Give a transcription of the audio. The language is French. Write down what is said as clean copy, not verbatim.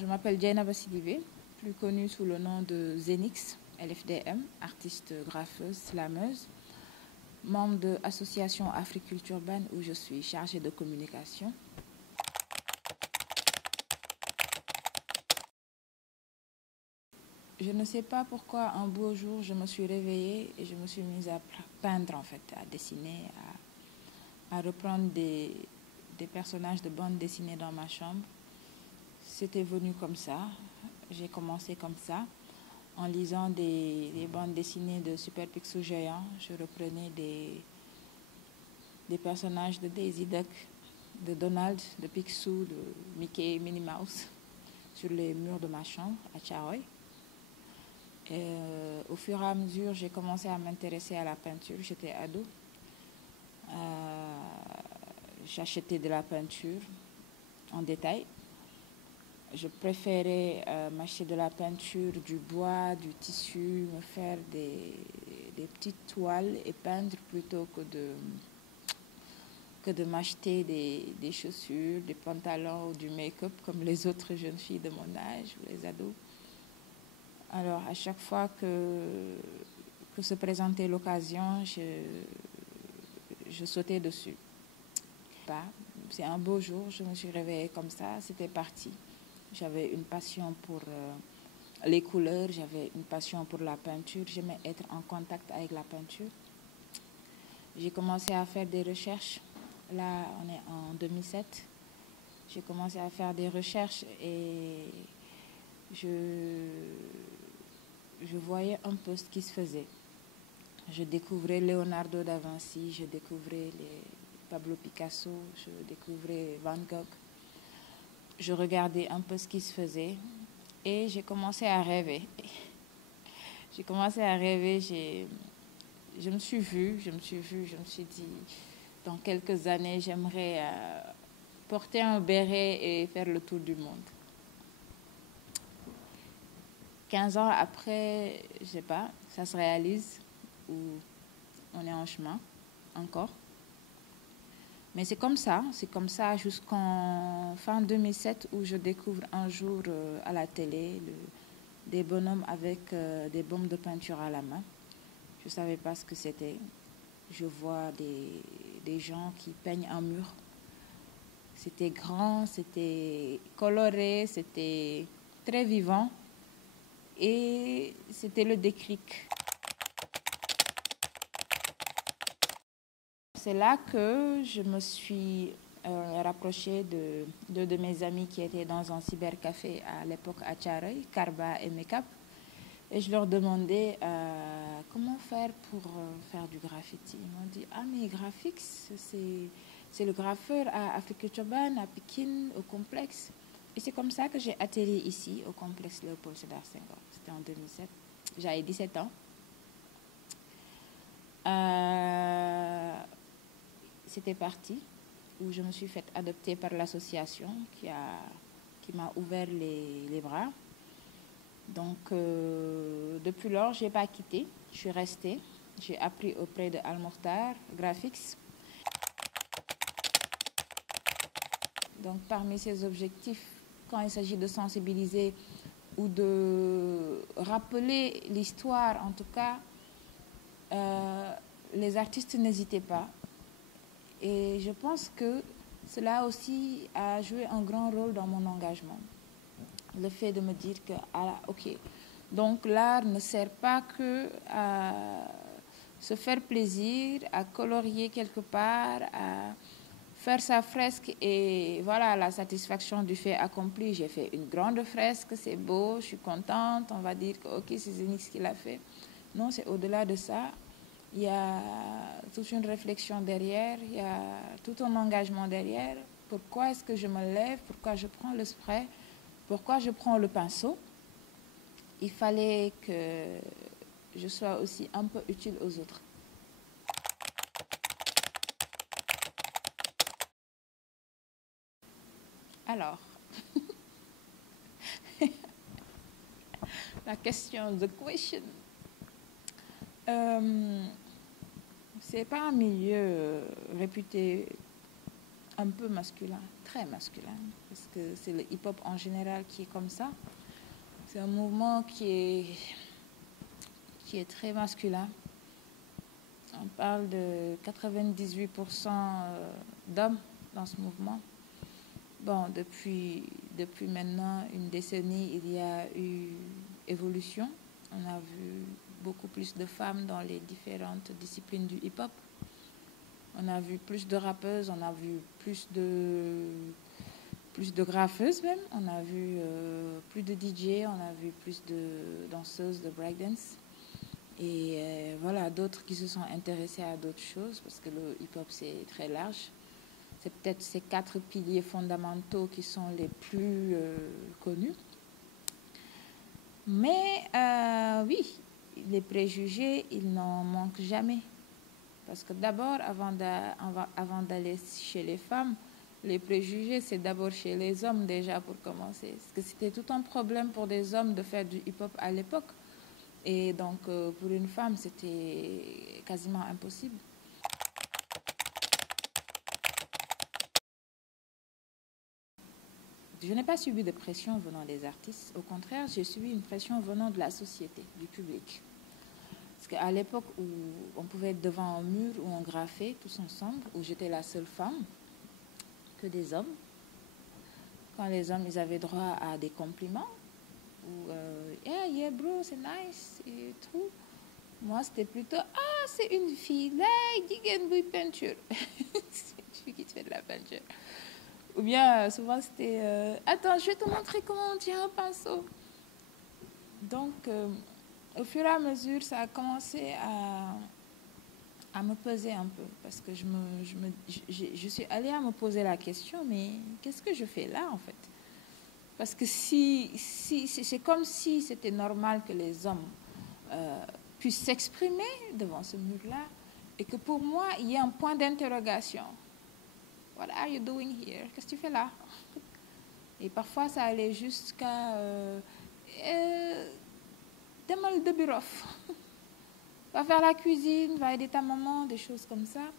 Je m'appelle Dieynaba Sidibé, plus connue sous le nom de Zenix, LFDM, artiste graffeuse, slameuse, membre de l'association Afrique Urbaine où je suis chargée de communication. Je ne sais pas pourquoi un beau jour je me suis réveillée et je me suis mise à peindre en fait, à dessiner, à reprendre des personnages de bande dessinée dans ma chambre. C'était venu comme ça, j'ai commencé comme ça. En lisant des bandes dessinées de Super Picsou Géant, je reprenais des personnages de Daisy Duck, de Donald, de Picsou, de Mickey, Minnie Mouse sur les murs de ma chambre à Thiaroye. Au fur et à mesure, j'ai commencé à m'intéresser à la peinture. J'étais ado. J'achetais de la peinture en détail. Je préférais m'acheter de la peinture, du bois, du tissu, me faire des petites toiles et peindre plutôt que de m'acheter des chaussures, des pantalons ou du make-up comme les autres jeunes filles de mon âge ou les ados. Alors, à chaque fois que se présentait l'occasion, je sautais dessus. C'est un beau jour, je me suis réveillée comme ça, c'était parti. J'avais une passion pour les couleurs, j'avais une passion pour la peinture, j'aimais être en contact avec la peinture. J'ai commencé à faire des recherches. Là, on est en 2007. J'ai commencé à faire des recherches et je voyais un peu ce qui se faisait. Je découvrais Leonardo da Vinci, je découvrais les Pablo Picasso, je découvrais Van Gogh. Je regardais un peu ce qui se faisait et j'ai commencé à rêver. Je me suis vue, je me suis dit, dans quelques années, j'aimerais porter un béret et faire le tour du monde. 15 ans après, je ne sais pas, ça se réalise ou on est en chemin encore. Mais c'est comme ça jusqu'en fin 2007 où je découvre un jour à la télé des bonhommes avec des bombes de peinture à la main. Je ne savais pas ce que c'était. Je vois des gens qui peignent un mur. C'était grand, c'était coloré, c'était très vivant. Et c'était le déclic. C'est là que je me suis rapprochée de deux de mes amis qui étaient dans un cybercafé à l'époque à Thiaroye, Karba et Mekap. Et je leur demandais comment faire pour faire du graffiti. Ils m'ont dit, mais graphics, c'est le graffeur à Afrique Urbaine, à Pékin, au complexe. Et c'est comme ça que j'ai atterri ici, au complexe Léopold Sédar Senghor. C'était en 2007. J'avais 17 ans. C'était parti, où je me suis fait adopter par l'association qui m'a ouvert les bras. Donc, depuis lors, je n'ai pas quitté. Je suis restée. J'ai appris auprès de Al-Mokhtar Graphics. Donc, parmi ces objectifs, quand il s'agit de sensibiliser ou de rappeler l'histoire, en tout cas, les artistes n'hésitaient pas. Et je pense que cela aussi a joué un grand rôle dans mon engagement. Le fait de me dire que, ok, donc l'art ne sert pas que à se faire plaisir, à colorier quelque part, à faire sa fresque et voilà la satisfaction du fait accompli. J'ai fait une grande fresque, c'est beau, je suis contente, on va dire que ok, c'est Zenix qui l'a fait. Non, c'est au-delà de ça. Il y a toute une réflexion derrière, il y a tout un engagement derrière. Pourquoi est-ce que je me lève? Pourquoi je prends le spray? Pourquoi je prends le pinceau? Il fallait que je sois aussi un peu utile aux autres. Alors, la question, the question. C'est pas un milieu réputé un peu masculin, très masculin, parce que c'est le hip-hop en général qui est comme ça. C'est un mouvement qui est très masculin. On parle de 98% d'hommes dans ce mouvement. Bon, depuis maintenant une décennie, il y a eu évolution. On a vu beaucoup plus de femmes dans les différentes disciplines du hip-hop. On a vu plus de rappeuses, on a vu plus de graffeuses même. On a vu plus de DJ, on a vu plus de danseuses de breakdance. Et voilà, d'autres qui se sont intéressés à d'autres choses, parce que le hip-hop, c'est très large. C'est peut-être ces 4 piliers fondamentaux qui sont les plus connus. Mais oui, les préjugés, ils n'en manquent jamais. Parce que d'abord, avant d'aller chez les femmes, les préjugés, c'est d'abord chez les hommes déjà pour commencer. Parce que c'était tout un problème pour des hommes de faire du hip-hop à l'époque. Et donc, pour une femme, c'était quasiment impossible. Je n'ai pas subi de pression venant des artistes. Au contraire, j'ai subi une pression venant de la société, du public. Parce qu'à l'époque où on pouvait être devant un mur ou un graffé, tous ensemble, où j'étais la seule femme, que des hommes, quand les hommes, ils avaient droit à des compliments, ou yeah bro, c'est nice, et tout. Moi, c'était plutôt, ah, c'est une fille, là, digen bouille peinture. C'est une fille qui te fait de la peinture. Ou bien, souvent, c'était, attends, je vais te montrer comment on tient un pinceau. Donc, au fur et à mesure, ça a commencé à me peser un peu. Parce que je suis allée à me poser la question, mais qu'est-ce que je fais là, en fait? Parce que c'est comme si c'était normal que les hommes puissent s'exprimer devant ce mur-là, et que pour moi, il y ait un point d'interrogation. What are you doing here? Qu'est-ce que tu fais là? Et parfois, ça allait jusqu'à demal de bureau. Va faire la cuisine, va aider ta maman, des choses comme ça.